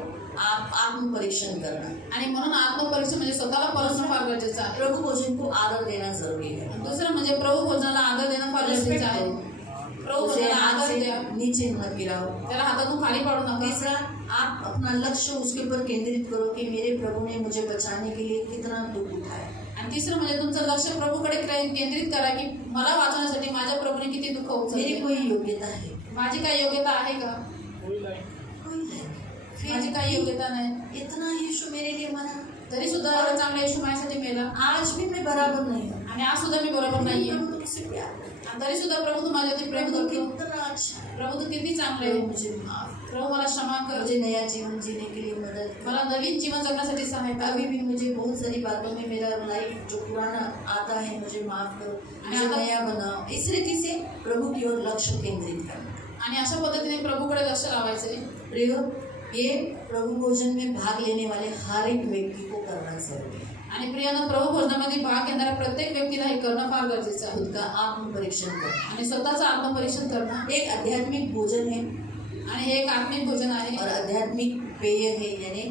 आप आत्मपरीक्षण करना। आणि म्हणून आत्मपरीक्षण म्हणजे स्वतःला परखणं फार गरजेचं आहे. प्रभु भोजन को आदर देना जरूरी है। दुसरं म्हणजे प्रभू भोजनाला आदर देणं फार गरजेचं आहे. प्रभू उसे भोजनाला हाथ आदर से द्या, नीचे मत गिराओ। त्याला हातातून खाली पाडू नका. तीसरा, आप अपना लक्ष्य उसके ऊपर केंद्रित करो कि मेरे प्रभु ने मुझे बचाने के लिए कितना दुख उठाया। आणि तिसरं म्हणजे तुमचं लक्ष प्रभूकडे केंद्रित करा की मला वाचवण्यासाठी माझ्या प्रभूने किती दुःख मेरी उचलले, कोई योग्यता है? माझी काही योग्यता आहे का, कोई नहीं। माझी काही योग्यता नाही, इतना यीशु मेरे लिए मरा, तरी सुद्धा एवढा चांगला येशू माझ्यासाठी मेला, आज भी मैं बराबर नहीं हूँ। आणि आज सुद्धा मी बरोबर नाहीये, प्रभु तुमसे प्यार करता आणि तरी सुद्धा प्रभू तू माझ्यावरती है। प्रेम प्रभु करतो, कितना अच्छा है। प्रभू तू किती चांगले प्रभु आहे, मुझे माफ कर, प्रभू मला क्षमा कर, मुझे नया जीवन जीने के लिए मदद कर। मला नवीन जीवन जगण्यासाठी सहायता. अभी भी मुझे बहुत सारी बातों में मेरा लाइफ जो पुराना आता है मुझे माफ करो, मुझे नया बनाओ। इस रीति से प्रभु की ओर लक्ष्य केंद्रित करना। आणि अशा पद्धतीने प्रभूकडे लक्ष लावायचे. प्रियो, ये प्रभु भोजन में भाग लेने वाले हर एक व्यक्ति को करना जरूरी है। आणि प्रियानं प्रभू भोजनामध्ये भाग घेणाऱ्या प्रत्येक व्यक्तीला हे करणं फार गरजेचं आहे. खुद का आत्मपरीक्षण करना आणि स्वतःचं आत्मपरीक्षण करणं. एक आध्यात्मिक भोजन है आणि हे एक आत्मिक भोजन आहे और आध्यात्मिक पेय है, यानी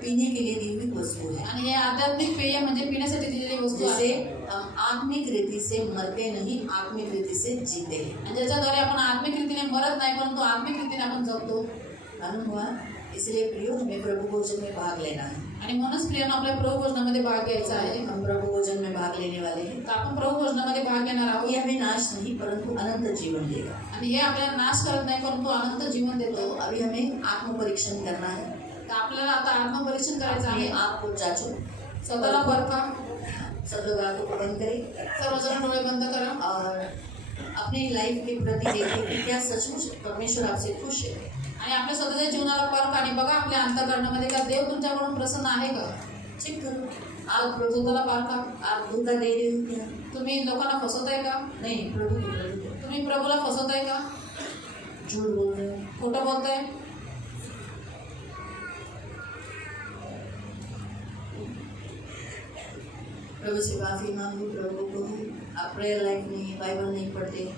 पीने के लिए दी हुई वस्तु है, आणि हे आध्यात्मिक पेय म्हणजे पिण्यासाठी दिलेली वस्तू जिसे आहे. हम आत्मिक रीति से मरते नहीं, आत्मिक रीति से जीते हैं। आणि ज्याच्याद्वारे आपण आत्मिक रीतीने मरत नाही, परंतु आत्मिक रीतीने आपण जगतो. मालूम हुआ? इसलिए प्रियो, हमें प्रभु भोजन में भाग लेना है। आणि म्हणूनच प्रियानं आपल्या प्रभू भोजनामध्ये भाग घ्यायचा आहे. हम प्रभु भोजन में भाग लेने वाले हैं। तर आपण प्रभू भोजनामध्ये भाग घेणार आहोत. ये हमें नाश नहीं परंतु अनंत जीवन देगा। आणि हे आपल्याला नाश करत नाही, परंतु अनंत जीवन तो देतो. अभी हमें आत्मपरीक्षण करना है। तर आपल्याला आता आत्मपरीक्षण करायचं अपने आहे. आप को जांचो, स्वतःला परखा, सब लोग आंखों को बंद करें सर्वजण डोळे बंद करा और अपनी लाइफ के प्रति देखें कि क्या सचमुच परमेश्वर आपसे खुश है। आणि आपल्या स्वतःच्या जीवनाला परख आणि बघा आपल्या अंतःकरणामध्ये का देव तुमच्याकडून प्रसन्न आहे का. चेक करो, आप प्रभु स्वतःला परखा. आप धोखा दे रहे हो क्या? तुम्ही लोकांना फसवताय का, नहीं, प्रभु को तुम्ही प्रभूला फसवताय का, झूठ बोल रहे हो। खोटं बोलताय. प्रभु से माफी मांगो, प्रभु को आप प्रेयर लाइफ नहीं, बाइबल नहीं पढ़ते,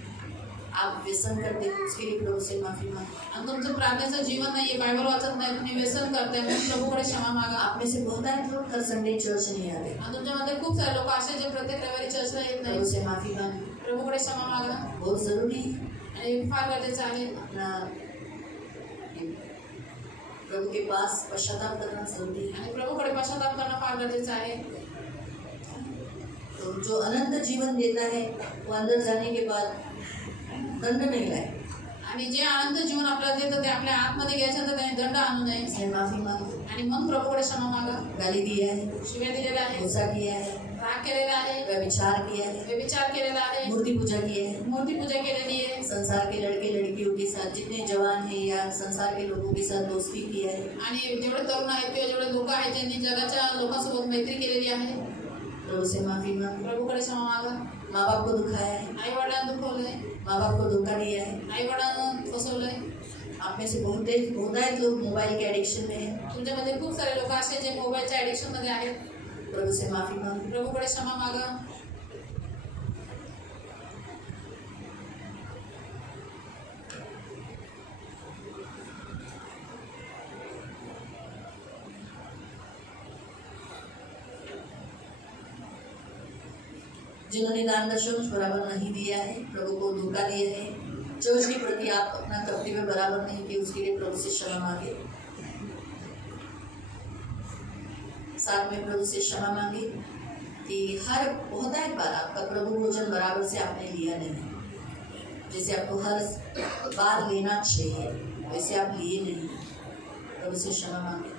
आप व्यसन करते हो, उसके लिए प्रभु से माफी मांगो। आणि तुमचं प्रार्थनेचं जीवन नाहीये, बायबल वाचत नाही, तुम्ही व्यसन करताय, म्हणून प्रभूकडे क्षमा मागा. आप में से बहुत सारे लोग हर संडे चर्च नहीं आते, आणि तुमच्यामध्ये खूप सारे लोक असे जे प्रत्येक रविवारी चर्चला येत प्रभु नाही. से माफी मांगो, प्रभूकडे क्षमा मागा बहुत जरूरी है। आणि हे फार गरजेचं आहे. अपना प्रभु के पास पश्चाताप करना जरूरी है। आणि प्रभूकडे पश्चाताप करणं फार गरजेचं आहे. तो जो अनंत जीवन देता है वो अंदर जाने के बाद दंड नहीं लाए, आणि जे अनंत जीवन आपल्याला देतं ते आपल्या आतमध्ये घ्यायचं तर त्याने दंड आणू नये. इसलिए माफी मांगो। आणि मग प्रभूकडे क्षमा मागा. गाली दिया है, शिव्या दिलेल्या आहे, गुस्सा किया है, राग केलेला आहे, व्यभिचार किया है, व्यभिचार केलेला आहे, मूर्ति पूजा किया है, मूर्ती पूजा केलेली आहे, संसार के लड़के लड़कियों के साथ जितने जवान हैं या संसार के लोगों के साथ दोस्ती किया है, आणि जेवढे तरुण आहेत किंवा जेवढे लोक आहेत ज्यांनी जगाच्या लोकांसोबत मैत्री केलेली आहे, प्रभु से माफी मांगो. प्रभूकडे क्षमा मागा. माँ बाप को दुखाया है, आई वडिलांना दुखवलंय, माँ बाप को धोखा दिया है. आई वडिलांना फसवलंय. आप में से बहुत लोग मोबाइल के एडिक्शन में हैं. तुमच्यामध्ये खूप सारे लोक असे जे मोबाईलच्या ऍडिक्शन मध्ये आहेत. प्रभु से माफी मांगो. प्रभूकडे क्षमा मागा. जिन्होंने दान दशंश बराबर नहीं दिया है, प्रभु को धोखा दिया है, चर्च के प्रति आप अपना कर्तव्य बराबर नहीं किए, उसके लिए प्रभु से क्षमा मांगे. साथ में प्रभु से क्षमा मांगे कि होता है बार आपका प्रभु भोजन बराबर से आपने लिया नहीं, जैसे आपको हर बार लेना चाहिए वैसे आप लिए नहीं. प्रभु से क्षमा मांगे.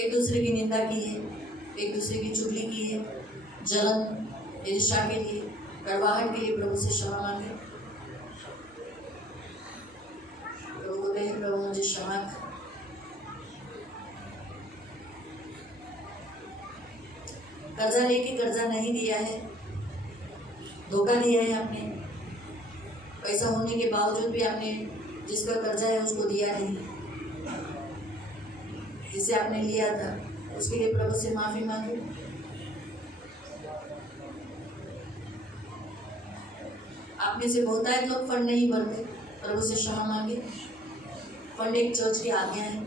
एक दूसरे की निंदा की है, एक दूसरे की चुगली की है, जलन ईर्ष्या के लिए, कड़वाहट के लिए प्रभु से क्षमा मांगे. प्रभु को कहे, प्रभु मुझे क्षमा कर. कर्जा लेके कर्जा नहीं दिया है, धोखा दिया है आपने, पैसा होने के बावजूद भी आपने जिसका कर्जा है उसको दिया नहीं, जिसे आपने लिया था उसके लिए प्रभु से माफी मांगे. आप में से बहुतायत लोग फंड नहीं भरते, प्रभु से क्षमा मांगे. फंड एक चर्च की आज्ञा है.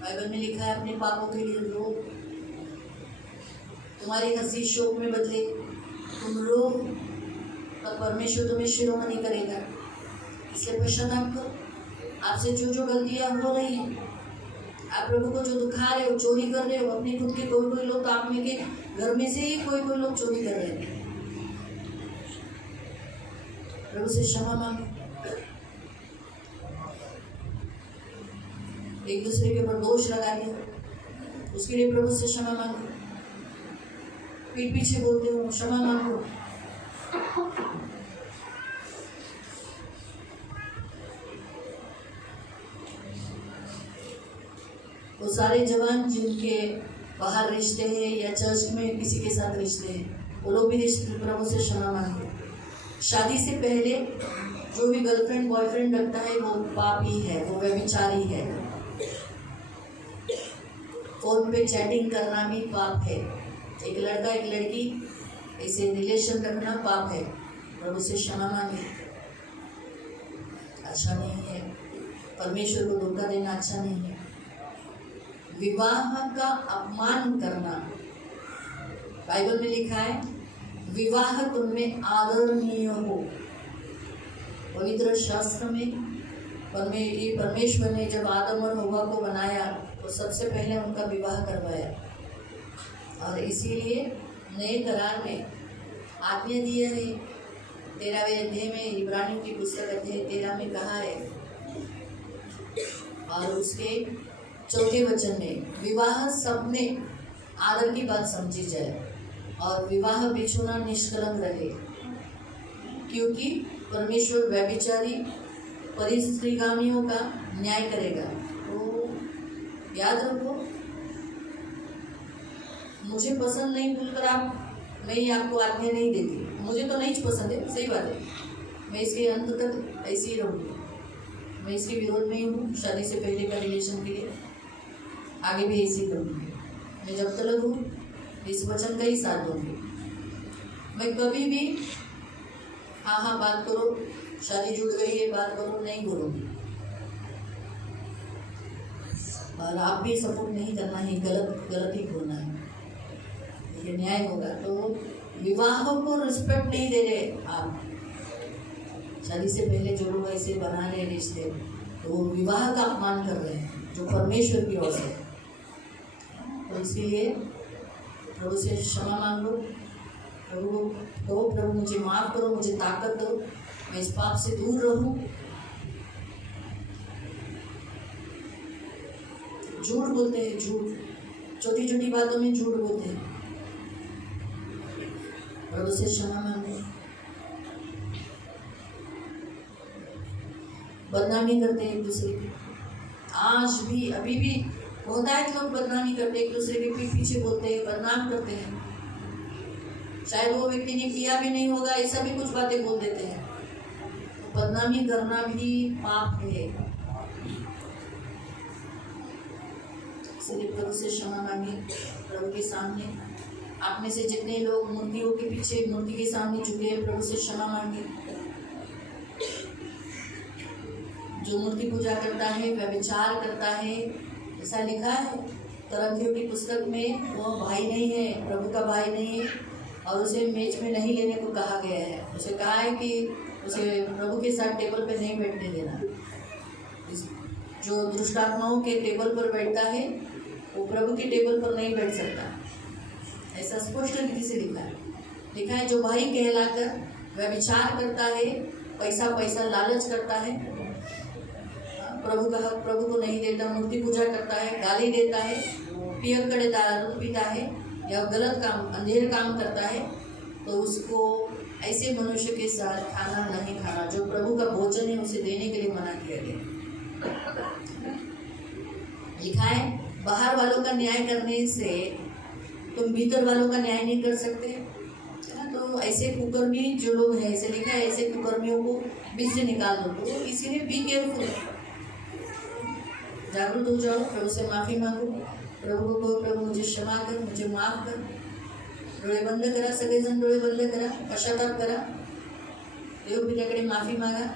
बाइबल में लिखा है, अपने पापों के लिए रो, तुम्हारी हंसी शोक में बदले. तुम रो तब परमेश्वर तुम्हें शिरोमणि करेगा. इसलिए पश्चाताप करो. आपसे जो गलतियां हो रही हैं, आप प्रभु को जो दुखा रहे हो, चोरी कर रहे हो, अपने खुद के कोई लोग तो आप में के घर में से ही कोई लोग चोरी कर रहे हैं, प्रभु से क्षमा मांगो. एक दूसरे के ऊपर दोष लगा दिया, उसके लिए प्रभु से क्षमा मांगो. पीठ पीछे बोलते हो, क्षमा मांगो. वो सारे जवान जिनके बाहर रिश्ते हैं या चर्च में किसी के साथ रिश्ते हैं, वो लोग भी रिश्ते प्रभु से क्षमा मांगे. शादी से पहले जो भी गर्लफ्रेंड बॉयफ्रेंड रखता है वो पापी है, वो व्यभिचारी है. फोन पे चैटिंग करना भी पाप है. एक लड़का एक लड़की ऐसे रिलेशन रखना पाप है. प्रभु से क्षमा मांगे. अच्छा नहीं है, परमेश्वर को धोखा देना अच्छा नहीं है. विवाह का अपमान करना, बाइबल में लिखा है, विवाह तुममें आदरणीय हो. पवित्र शास्त्र में परमेश्वर ने जब आदम और हव्वा को बनाया तो सबसे पहले उनका विवाह करवाया, और इसीलिए नए करार में आज्ञा दिया है. 13वें अध्याय में, इब्रानियों की पुस्तक अध्याय 13 में कहा है, और उसके 4 वचन में, विवाह सब में आदर की बात समझी जाए और विवाह बिछुना निष्कलंक रहे, क्योंकि परमेश्वर व्यभिचारी परिस्त्रीगामियों का न्याय करेगा. तो याद रखो, मुझे पसंद नहीं बोलकर मैं ही आपको आज्ञा नहीं देती. मुझे तो नहीं पसंद है, सही बात है, मैं इसके अंत तक ऐसे ही रहूँगी. मैं इसके विरोध में ही हूँ. शादी से पहले का रिलेशन के लिए आगे भी ऐसे ही करूँगी. मैं जब तक हूँ इस वचन का ही साथ दूँगी. मैं कभी भी हाँ बात करो, शादी जुड़ गई है, बात करो नहीं बोलूँगी. और आप भी सपोर्ट नहीं करना है, गलत ही बोलना है, ये न्याय होगा. तो विवाह को रिस्पेक्ट नहीं दे रहे आप. शादी से पहले जो लोग ऐसे बना रहे रिश्ते, तो वो विवाह का अपमान कर रहे हैं. जो परमेश्वर की ओर से। तो इसीलिए प्रभु से क्षमा मांगो, प्रभु को कहो, प्रभु मुझे माफ करो, मुझे ताकत दो, मैं इस पाप से दूर रहूं। झूठ बोलते हैं, झूठ, छोटी छोटी बातों में झूठ बोलते हैं। प्रभु से क्षमा मांगो। बदनामी करते हैं एक दूसरे की, आज भी अभी भी बहुतायत लोग बदनामी करते हैं, एक दूसरे के पीठ पीछे बोलते हैं, बदनाम करते हैं। शायद वो व्यक्ति ने किया भी नहीं होगा, ऐसा भी कुछ बातें बोल देते हैं। तो बदनामी करना भी पाप है। इसलिए प्रभु से क्षमा मांगे, प्रभु के सामने। आप में से जितने लोग मूर्तियों के पीछे, मूर्ति के सामने झुके हैं, प्रभु से क्षमा मांगे। जो मूर्ति पूजा करता है, व्यभिचार करता है, ऐसा लिखा है तरंगियों की पुस्तक में, वो भाई नहीं है, प्रभु का भाई नहीं है, और उसे मेज में नहीं लेने को कहा गया है। उसे कहा है कि उसे प्रभु के साथ टेबल पर नहीं बैठने देना। जो दुष्टात्माओं के टेबल पर बैठता है वो प्रभु के टेबल पर नहीं बैठ सकता, ऐसा स्पष्ट रीति से लिखा है। जो भाई कहलाकर व्यभिचार करता है, पैसा लालच करता है, प्रभु का हक प्रभु को नहीं देता, मूर्ति पूजा करता है, गाली देता है, पियक्कड़ दारू पीता है या गलत काम, अंधेर काम करता है, तो उसको ऐसे मनुष्य के साथ खाना नहीं खाना। जो प्रभु का भोजन है उसे देने के लिए मना किया गया। लिखा है बाहर वालों का न्याय करने से तुम भीतर वालों का न्याय नहीं कर सकते। तो ऐसे कुकर्मी जो लोग हैं, ऐसे लिखा है, ऐसे कुकर्मियों को बीच से निकाल दो। तो इसीलिए बी केयरफुल, जागरूक हो जाओ, प्रभु से माफ़ी मांगो, प्रभु को कहो, प्रभु मुझे क्षमा कर, मुझे माफ कर। डोळे बंद करा, सगळेजण डोळे बंद करा, पश्चाताप करा, देवपित्याकडे माफी मागा,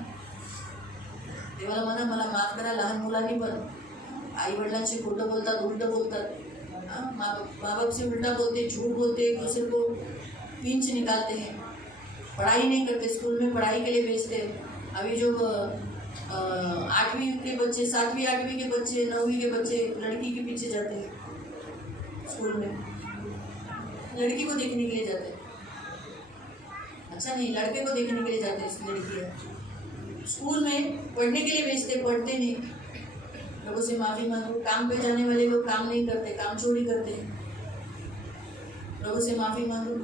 देवाला म्हणा मला माफ करा। लहान मुलांनी पण आई वडिलांशी खोटं बोलतात, उलटं बोलतात, माँ बाप से उल्टा बोलते, झूठ बोलते, एक दूसरे को पिंच निकालते हैं, पढ़ाई नहीं करते, स्कूल में पढ़ाई के लिए भेजते हैं। अभी जो 8वीं के बच्चे, 7वीं 8वीं के बच्चे, 9वीं के बच्चे लड़की के पीछे जाते हैं, स्कूल में लड़की को देखने के लिए जाते हैं। अच्छा नहीं, लड़के को देखने के लिए जाते हैं, लड़की स्कूल में पढ़ने के लिए भेजते, पढ़ते नहीं। प्रभु से माफ़ी मांगो। काम पे जाने वाले लोग काम नहीं करते, काम चोरी करते हैं, प्रभु से माफ़ी मांगो।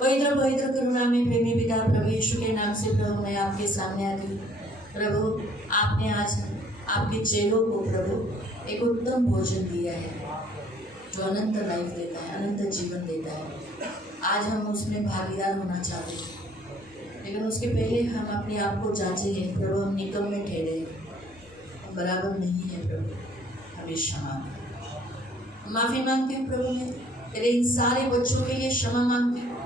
पवित्र पवित्र करुणा में प्रेमी पिता प्रभु यीशु के नाम से प्रभु मैं आपके सामने आती हूँ। प्रभु आपने आज आपके चेलों को प्रभु एक उत्तम भोजन दिया है जो अनंत लाइफ देता है, अनंत जीवन देता है। आज हम उसमें भागीदार होना चाहते हैं, लेकिन उसके पहले हम अपने आप को जांचे हैं। प्रभु हम निकम में ठहरे, हम बराबर नहीं है। प्रभु हमें क्षमा माफ़ी मांगते हैं। प्रभु मैं तेरे इन सारे बच्चों के लिए क्षमा मांगती हूँ।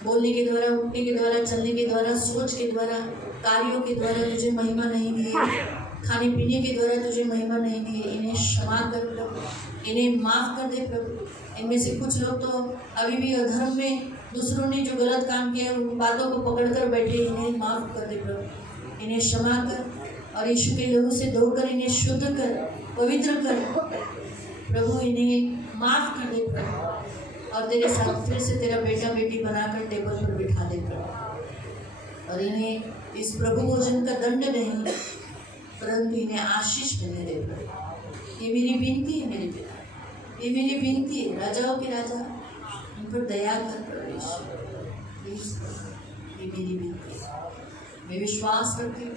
बोलने के द्वारा, उठने के द्वारा, चलने के द्वारा, सोच के द्वारा, कार्यों के द्वारा तुझे महिमा नहीं दी है, खाने पीने के द्वारा तुझे महिमा नहीं दी है। इन्हें क्षमा कर प्रभु, इन्हें माफ़ कर दे प्रभु। इनमें से कुछ लोग तो अभी भी अधर्म में, दूसरों ने जो गलत काम किया उन बातों को पकड़ कर बैठे, इन्हें माफ़ कर दे प्रभु, इन्हें क्षमा कर और यीशु के लहू से धोकर इन्हें शुद्ध कर, पवित्र कर प्रभु, इन्हें माफ़ कर दे प्रभु, और तेरे साथ फिर से तेरा बेटा बेटी बनाकर टेबल पर बिठा दे प्रभु। और इन्हें इस प्रभु भोजन का दंड नहीं, परंतु इन्हें आशीष देने दे प्रभु। ये मेरी विनती है मेरे पिता, ये मेरी विनती है। राजाओं के राजा इन पर दया कर प्रभु, ये मेरी विनती है। मैं विश्वास करती हूँ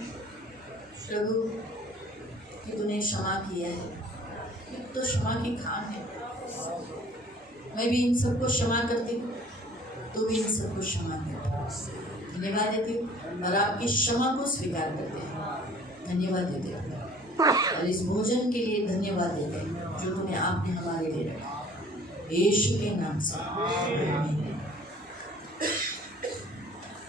प्रभु कि तूने क्षमा किया है, तो क्षमा की खान है। मैं भी इन सबको क्षमा करती हूँ, तो भी इन सबको क्षमा करती हूँ। धन्यवाद देती हूँ और आपकी क्षमा को स्वीकार करते हैं। धन्यवाद देते हैं और इस भोजन के लिए धन्यवाद देते हैं जो तुम्हें आपने हमारे लिए रखा। यीशु के नाम से आमीन।